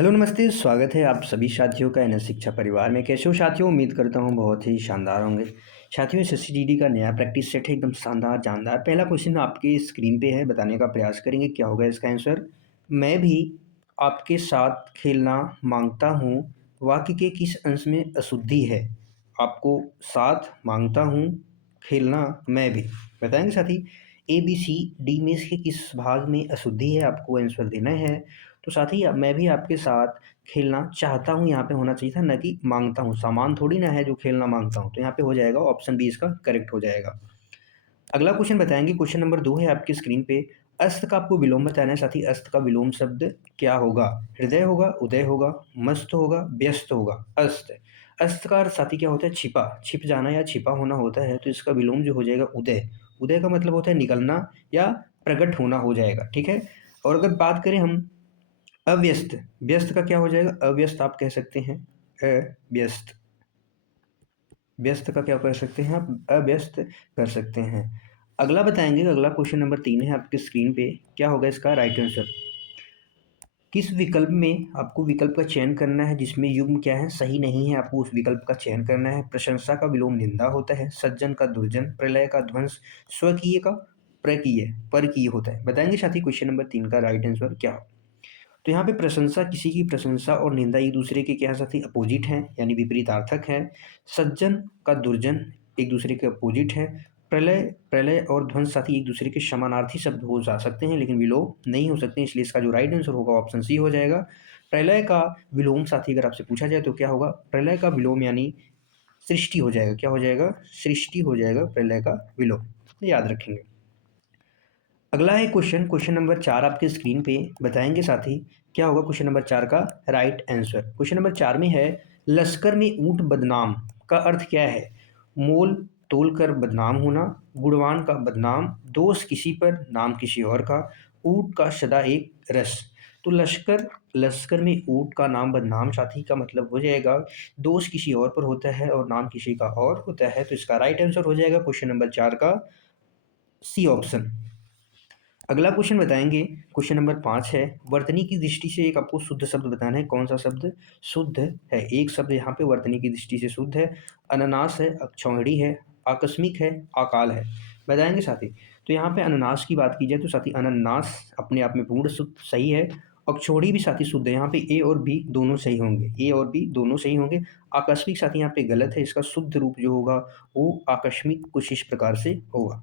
Hello नमस्ते, स्वागत है आप सभी साथियों का एनएस शिक्षा परिवार में। कैसे हो साथियों? उम्मीद करता हूँ बहुत ही शानदार होंगे। साथियों, एसएससीजीडी का नया प्रैक्टिस सेट है, एकदम शानदार जानदार। पहला क्वेश्चन आपके स्क्रीन पे है, बताने का प्रयास करेंगे क्या होगा इसका आंसर। मैं भी आपके साथ खेलना मांगता हूँ, वाक्य के किस अंश में अशुद्धि है? आपको साथ मांगता हूँ, खेलना मैं भी। बताएंगे साथी ए बी सी डी में से किस भाग में अशुद्धि है, आपको आंसर देना है। तो साथ ही मैं भी आपके साथ खेलना चाहता हूँ, यहाँ पे होना चाहिए था, ना कि मांगता हूँ। सामान थोड़ी ना है जो खेलना मांगता हूँ, तो यहाँ पे हो जाएगा ऑप्शन बी इसका करेक्ट हो जाएगा। अगला क्वेश्चन बताएंगे, क्वेश्चन नंबर 2 है आपकी स्क्रीन पे। अस्त का आपको विलोम बताना है साथी। अस्त का विलोम शब्द क्या होगा? हृदय होगा, उदय होगा, मस्त होगा, व्यस्त होगा। अस्त, अस्त का अर्थ साथी क्या होता है? छिपा, छिप जाना या छिपा होना होता है, तो इसका विलोम जो हो जाएगा उदय। उदय का मतलब होता है निकलना या प्रकट होना हो जाएगा, ठीक है। और अगर बात करें हम अव्यस्त, व्यस्त का क्या हो जाएगा? अव्यस्त आप कह सकते हैं, अव्यस्त। व्यस्त का क्या कर सकते हैं आप? अव्यस्त कर सकते हैं। अगला बताएंगे, अगला क्वेश्चन नंबर 3 है आपकी स्क्रीन पे। क्या होगा इसका राइट आंसर? किस विकल्प में आपको विकल्प का चयन करना है जिसमें युग्म क्या है? सही नहीं है, आपको उस विकल्प का चयन करना है। प्रशंसा का विलोम निंदा होता है, सज्जन का दुर्जन, प्रलय का ध्वंस, स्वकीय का प्रकीय परकीय होता है। बताएंगे साथी क्वेश्चन नंबर 3 का राइट आंसर क्या हो? तो यहाँ पे प्रशंसा, किसी की प्रशंसा और निंदा एक दूसरे के क्या साथी? अपोजिट हैं, यानी विपरीतार्थक हैं। सज्जन का दुर्जन एक दूसरे के अपोजिट है। प्रलय, प्रलय और ध्वंस साथी एक दूसरे के समानार्थी शब्द हो जा सकते हैं, लेकिन विलोम नहीं हो सकते, इसलिए इसका जो राइट आंसर होगा ऑप्शन सी हो जाएगा। प्रलय का विलोम साथी अगर आपसे पूछा जाए तो क्या होगा? प्रलय का विलोम यानी सृष्टि हो जाएगा। क्या हो जाएगा? सृष्टि हो जाएगा प्रलय का विलोम, याद रखेंगे। अगला है क्वेश्चन, क्वेश्चन नंबर 4 आपके स्क्रीन पे। बताएंगे साथी क्या होगा क्वेश्चन नंबर 4 का राइट आंसर। क्वेश्चन नंबर 4 में है, लश्कर में ऊंट बदनाम का अर्थ क्या है? मोल तोल कर बदनाम होना, गुणवान का बदनाम, दोष किसी पर नाम किसी और का, ऊंट का सदा एक रस। तो लश्कर, लश्कर में ऊंट का नाम बदनाम साथी का मतलब हो जाएगा दोष किसी और पर होता है और नाम किसी का और होता है, तो इसका राइट आंसर हो जाएगा क्वेश्चन नंबर 4 का सी ऑप्शन। अगला क्वेश्चन बताएंगे, क्वेश्चन नंबर 5 है। वर्तनी की दृष्टि से एक आपको शुद्ध शब्द बताना है। कौन सा शब्द शुद्ध है? एक शब्द यहाँ पे वर्तनी की दृष्टि से शुद्ध है। अनानास है, अक्षौहिणी है, आकस्मिक है, अकाल है। बताएंगे साथी। तो यहाँ पे अनानास की बात की जाए तो साथी अनानास अपने आप में पूर्ण शुद्ध सही है। अक्षौहिणी भी साथी शुद्ध है, यहाँ पे ए और बी दोनों सही होंगे, ए और बी दोनों सही होंगे। आकस्मिक साथी यहाँ पे गलत है, इसका शुद्ध रूप जो होगा वो आकस्मिक कुछ इस प्रकार से होगा।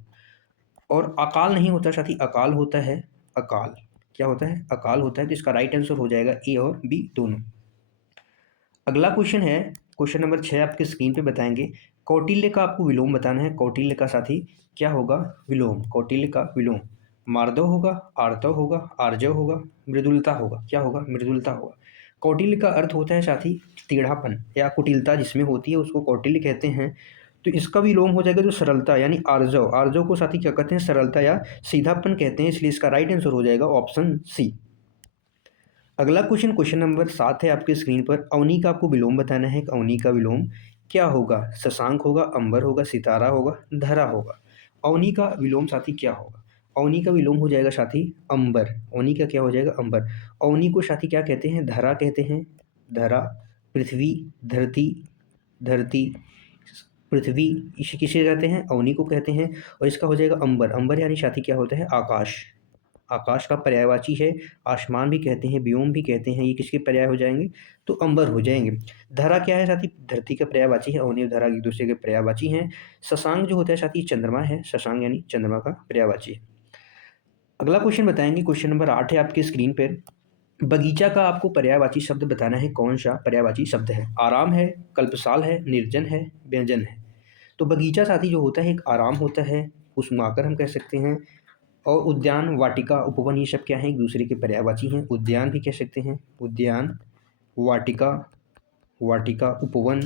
और अकाल नहीं होता साथी, अकाल होता है। अकाल क्या होता है? अकाल होता है, तो इसका राइट आंसर हो जाएगा ए और बी दोनों। अगला क्वेश्चन है, क्वेश्चन नंबर 6 आपके स्क्रीन पे। बताएंगे कौटिल्य का आपको विलोम बताना है। कौटिल्य का साथी क्या होगा विलोम? कौटिल्य का विलोम मार्दव होगा, आर्तव होगा, आर्जव होगा, मृदुलता होगा। क्या होगा? मृदुलता होगा। कौटिल्य का अर्थ होता है साथी टेढ़ापन या कुटिलता जिसमें होती है उसको कौटिल्य कहते हैं। तो इसका विलोम हो जाएगा जो सरलता, यानी आर्जव। आर्जव को साथी क्या कहते हैं? सरलता या सीधापन कहते हैं, इसलिए इसका राइट आंसर हो जाएगा ऑप्शन सी। अगला क्वेश्चन, क्वेश्चन नंबर 7 है आपके स्क्रीन पर। अवनी का आपको विलोम बताना है। अवनी का विलोम क्या होगा? शशांक होगा, अंबर होगा, सितारा होगा, धरा होगा। अवनी का विलोम साथी क्या होगा? अवनी का विलोम हो जाएगा साथी अंबर। अवनी का क्या हो जाएगा? अंबर। अवनी को साथी क्या कहते हैं? धरा कहते हैं। धरा, पृथ्वी, धरती, धरती, पृथ्वी, इसे किसे कहते हैं? अवनी को कहते हैं। और इसका हो जाएगा अंबर। अंबर यानी साथी क्या होता है? आकाश। आकाश का पर्यायवाची है, आसमान भी कहते हैं, व्योम भी कहते हैं। ये किसके पर्याय हो जाएंगे? तो अंबर हो जाएंगे। धरा क्या है साथी? धरती का पर्यायवाची है। अवनी और धरा एक दूसरे के पर्यायवाची हैं। शशांक जो होता है साथी चंद्रमा है। शशांक यानी चंद्रमा का पर्यायवाची है। अगला क्वेश्चन बताएंगे, क्वेश्चन नंबर 8 है आपकी स्क्रीन पर। बगीचा का आपको पर्यायवाची शब्द बताना है। कौन सा पर्यायवाची शब्द है? आराम है, कल्पसाल है, निर्जन है, व्यंजन है। तो बगीचा साथी जो होता है एक आराम होता है, कुसुमाकर हम कह सकते हैं। और उद्यान, वाटिका, उपवन, ये सब क्या है? एक दूसरे के पर्यायवाची हैं। उद्यान भी कह सकते हैं, उद्यान, वाटिका, वाटिका, उपवन,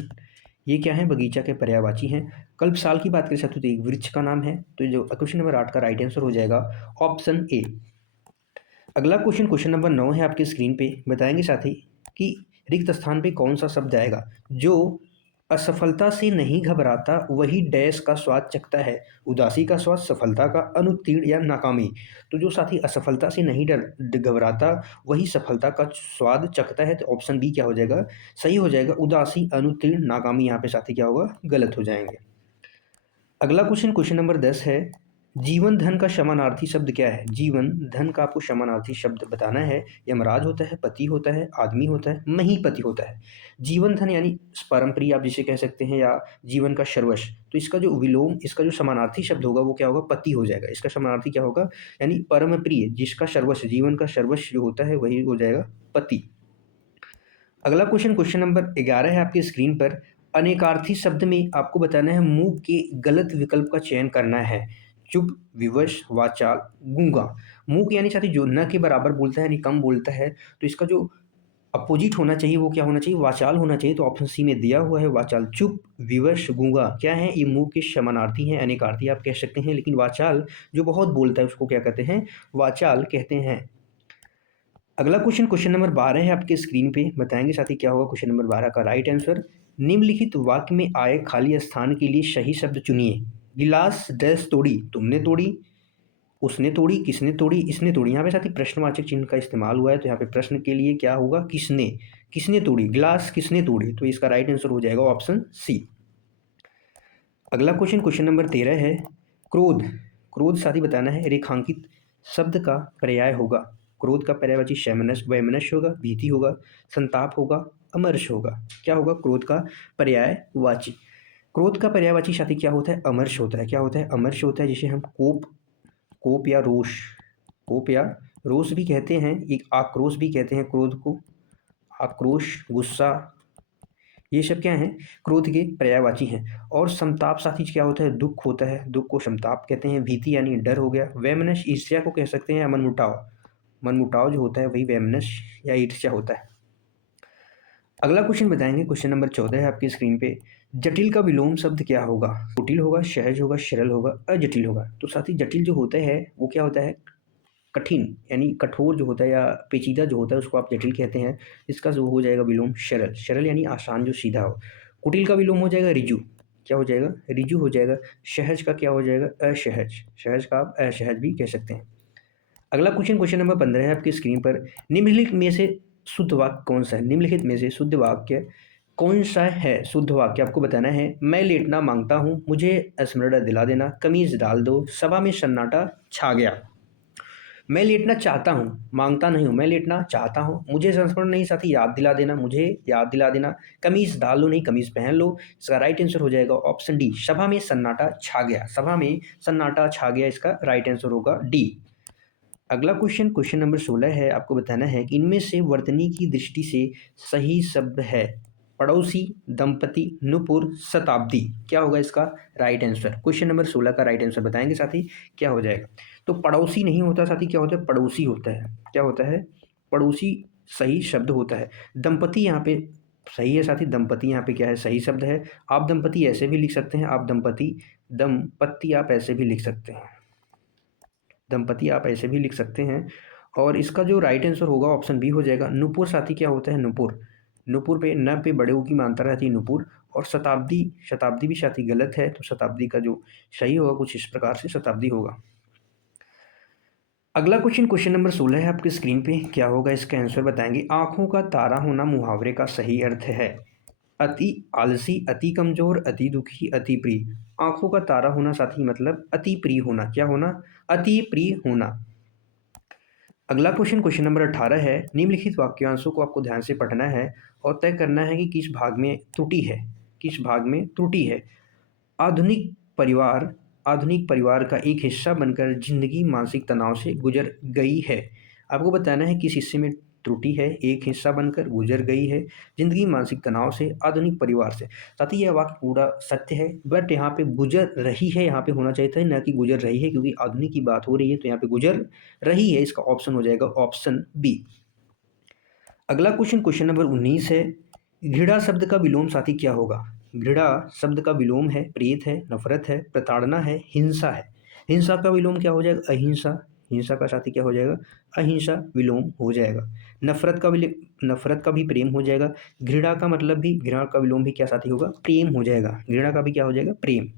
ये क्या है? बगीचा के पर्यायवाची हैं। कल्पसाल की बात करें साथियों तो एक वृक्ष का नाम है। तो जो क्वेश्चन नंबर 8 का राइट आंसर हो जाएगा ऑप्शन ए। अगला क्वेश्चन, क्वेश्चन नंबर 9 है आपकी स्क्रीन पे। बताएंगे साथी कि रिक्त स्थान पे कौन सा शब्द आएगा जो असफलता से नहीं घबराता वही डैश का स्वाद चखता है। उदासी का स्वाद सफलता का, अनुत्तीर्ण या नाकामी। तो जो साथी असफलता से नहीं घबराता वही सफलता का स्वाद चखता है, तो ऑप्शन बी क्या हो जाएगा, सही हो जाएगा। उदासी, अनुत्तीर्ण, नाकामी यहाँ पे साथी क्या होगा, गलत हो जाएंगे। अगला क्वेश्चन, क्वेश्चन नंबर 10 है, जीवन धन का समानार्थी शब्द क्या है। जीवन धन का आपको समानार्थी शब्द बताना है। यमराज होता है, पति होता है, आदमी होता है, महीपति होता है। जीवन धन यानी परमप्रिय आप जिसे कह सकते हैं, या जीवन का सर्वस्व। तो इसका जो विलोम, इसका जो समानार्थी शब्द होगा वो क्या होगा, पति हो जाएगा। इसका समानार्थी क्या होगा, यानी परम प्रिय, जिसका सर्वस्व, जीवन का सर्वस्व जो होता है वही हो जाएगा पति। अगला क्वेश्चन, क्वेश्चन नंबर 11 है आपकी स्क्रीन पर। अनेकार्थी शब्द में आपको बताना है मूक के गलत विकल्प का चयन करना है। चुप, विवश, वाचाल, गूंगा। मूक यानी साथी जो न के बराबर बोलता है, यानी कम बोलता है, तो इसका जो अपोजिट होना चाहिए वो क्या होना चाहिए, वाचाल होना चाहिए। तो ऑप्शन सी में दिया हुआ है वाचाल। चुप, विवश, गूंगा क्या है, ये मूक के समानार्थी हैं, अनेकार्थी आप कह सकते हैं। लेकिन वाचाल जो बहुत बोलता है उसको क्या कहते हैं, वाचाल कहते हैं। अगला क्वेश्चन, क्वेश्चन नंबर 12 है आपके स्क्रीन पे। बताएंगे साथी क्या होगा क्वेश्चन नंबर 12 का राइट आंसर। निम्नलिखित वाक्य में आए खाली स्थान के लिए सही शब्द चुनिए। गिलास डैश तोड़ी, तुमने तोड़ी, उसने तोड़ी, किसने तोड़ी, इसने तोड़ी। यहाँ पे साथी प्रश्नवाचक चिन्ह का इस्तेमाल हुआ है, तो यहाँ पे प्रश्न के लिए क्या होगा, किसने, किसने तोड़ी, गिलास किसने तोड़ी। तो इसका राइट आंसर हो जाएगा ऑप्शन सी। अगला क्वेश्चन, क्वेश्चन नंबर 13 है, क्रोध। क्रोध साथी बताना है रेखांकित शब्द का पर्याय होगा। क्रोध का पर्यायवाची वैमनस्य होगा, भीति होगा, संताप होगा, अमर्ष होगा। क्या होगा क्रोध का पर्यायवाची। क्रोध का पर्यायवाची साथी क्या होता है, अमर्ष होता है। क्या होता है, अमर्ष होता है, जिसे हम कोप या रोष, कोप या रोष भी कहते हैं। एक आक्रोश भी कहते हैं क्रोध को, आक्रोश, गुस्सा, ये सब क्या हैं, क्रोध के पर्यायवाची हैं। और संताप साथी क्या होता है, दुख होता है, दुख को संताप कहते हैं। भीति यानी डर हो गया। वैमनस्य ईर्ष्या को कह सकते हैं, या मनमुटाव, मनमुटाव जो होता है वही वैमनस्य या ईर्ष्या होता है। अगला क्वेश्चन बताएंगे, क्वेश्चन नंबर 14 है आपकी स्क्रीन पे। जटिल का विलोम शब्द क्या होगा। कुटिल होगा, सहज होगा, सरल होगा, अजटिल होगा। तो साथी जटिल जो होता है वो क्या होता है, कठिन यानी कठोर जो होता है, या पेचीदा जो होता है उसको आप जटिल कहते हैं। इसका जो हो जाएगा विलोम सरल। सरल यानी आसान जो सीधा हो। कुटिल का विलोम हो जाएगा रिजु। क्या हो जाएगा, रिजु हो जाएगा। सहज का क्या हो जाएगा, असहज। सहज का आप असहज भी कह सकते हैं। अगला क्वेश्चन, क्वेश्चन नंबर 15 है आपकी स्क्रीन पर। निम्नलिखित में से शुद्ध वाक्य कौन सा है। निम्नलिखित में से शुद्ध वाक्य कौन सा है। शुद्ध वाक्य आपको बताना है। मैं लेटना मांगता हूँ, मुझे स्मरण दिला देना, कमीज डाल दो, सभा में सन्नाटा छा गया। मैं लेटना चाहता हूँ, मांगता नहीं हूँ, मैं लेटना चाहता हूँ। मुझे संस्मरण नहीं साथी, याद दिला देना, मुझे याद दिला देना। कमीज डाल लो नहीं, कमीज पहन लो। इसका राइट आंसर हो जाएगा ऑप्शन डी, सभा में सन्नाटा छा गया। सभा में सन्नाटा छा गया, इसका राइट आंसर होगा डी। अगला क्वेश्चन, क्वेश्चन नंबर 16 है। आपको बताना है कि इनमें से वर्तनी की दृष्टि से सही शब्द है। पड़ोसी, दंपति, नुपुर, शताब्दी। क्या होगा इसका राइट आंसर। क्वेश्चन नंबर 16 का राइट आंसर बताएंगे साथी क्या हो जाएगा। तो पड़ोसी नहीं होता साथी, क्या होता है, पड़ोसी होता है। क्या होता है, पड़ोसी सही शब्द होता है। दंपति यहाँ पे सही है साथी, दंपति यहाँ पे क्या है, सही शब्द है। आप दंपति ऐसे भी लिख सकते हैं, आप दंपति आप ऐसे भी लिख सकते हैं, दंपति आप ऐसे भी लिख सकते हैं। और इसका जो राइट आंसर होगा ऑप्शन बी हो जाएगा। नुपुर साथी क्या होता है, नुपुर, नुपुर पे न पे बड़े ऊ की मात्रा रहती है, नुपुर। और शताब्दी, शताब्दी भी साथी गलत है, तो शताब्दी का जो सही होगा कुछ इस प्रकार से शताब्दी होगा। अगला क्वेश्चन, क्वेश्चन नंबर 16 है आपकी स्क्रीन पे। क्या होगा इसका आंसर बताएंगे। आंखों का तारा होना मुहावरे का सही अर्थ है। अति आलसी, अति कमजोर, अति दुखी, अति प्रिय। आंखों का तारा होना साथी मतलब अति प्रिय होना। क्या होना, अति प्रिय होना। अगला क्वेश्चन, क्वेश्चन नंबर 18 है। निम्नलिखित वाक्यांशों को आपको ध्यान से पढ़ना है और तय करना है कि किस भाग में त्रुटि है, किस भाग में त्रुटि है। आधुनिक परिवार, आधुनिक परिवार का एक हिस्सा बनकर जिंदगी मानसिक तनाव से गुजर गई है। आपको बताना है किस हिस्से में त्रुटि है। एक हिस्सा बनकर गुजर गई है जिंदगी मानसिक तनाव से, आधुनिक परिवार से। साथ ही यह वाक्य पूरा सत्य है, बट यहाँ पे गुजर रही है यहाँ पे होना चाहिए था, ना कि गुजर रही है, क्योंकि आधुनिक की बात हो रही है, तो यहाँ पे गुजर रही है। इसका ऑप्शन हो जाएगा ऑप्शन बी। अगला क्वेश्चन, क्वेश्चन नंबर 19 है। घृणा शब्द का विलोम साथी क्या होगा। घृणा शब्द का विलोम है प्रेत है, नफरत है, प्रताड़ना है, हिंसा है। हिंसा का विलोम क्या हो जाएगा, अहिंसा। हिंसा का साथी क्या हो जाएगा, अहिंसा, विलोम हो जाएगा। नफरत का भी प्रेम हो जाएगा। घृणा का मतलब भी, घृणा का विलोम भी क्या साथी होगा, प्रेम हो जाएगा। घृणा का भी क्या हो जाएगा, प्रेम।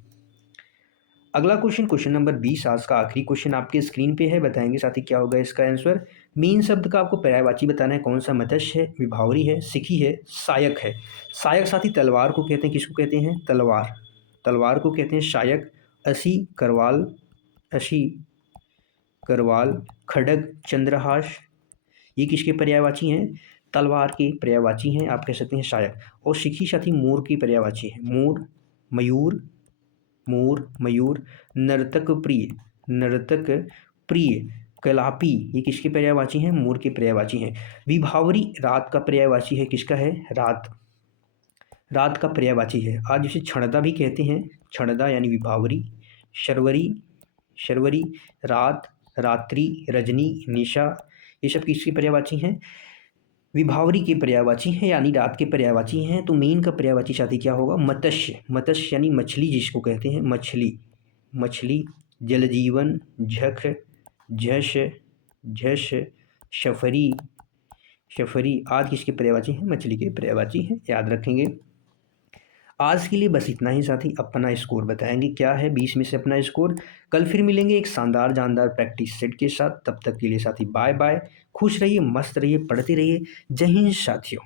अगला क्वेश्चन, क्वेश्चन नंबर 20, आज का आखिरी क्वेश्चन आपके स्क्रीन पे है, बताएंगे साथी क्या होगा इसका आंसर। मीन शब्द का आपको पर्यायवाची बताना है, कौन सा, मत्स्य है, विभावरी है, सिखी है, सायक है। सायक साथी तलवार को कहते हैं, किसको कहते हैं, तलवार, तलवार को कहते हैं सायक। असी करवाल, असी करवाल, खड्ग, चंद्रहास, ये किसके पर्यायवाची हैं, तलवार के पर्यायवाची हैं, आप कह सकते हैं शायक। और सिखी साथी मोर की पर्यायवाची है, मोर, मयूर, मोर, मयूर, नर्तक प्रिय, नर्तक प्रिय, कलापी, ये किसके पर्यायवाची हैं, मोर के पर्यायवाची हैं। विभावरी रात का पर्यायवाची है, किसका है, रात, रात का पर्यायवाची है। आज जिसे क्षणदा भी कहते हैं, क्षणदा यानी विभावरी। शर्वरी, शर्वरी, रात, रात्रि, रजनी, निशा, ये सब किसके पर्यायवाची हैं, विभावरी के पर्यायवाची हैं, यानी रात के पर्यायवाची हैं। तो मीन का पर्यायवाची साथी क्या होगा, मत्स्य, मत्स्य यानी मछली जिसको कहते हैं, मछली, मछली। जलजीवन, झख, झष, झष, शफरी, शफरी, आज किसके पर्यायवाची हैं, मछली के पर्यायवाची हैं, याद रखेंगे। आज के लिए बस इतना ही साथी, अपना स्कोर बताएंगे क्या है 20 में से अपना स्कोर। कल फिर मिलेंगे एक शानदार जानदार प्रैक्टिस सेट के साथ, तब तक के लिए साथी बाय बाय। खुश रहिए, मस्त रहिए, पढ़ते रहिए। जय हिंद साथियों।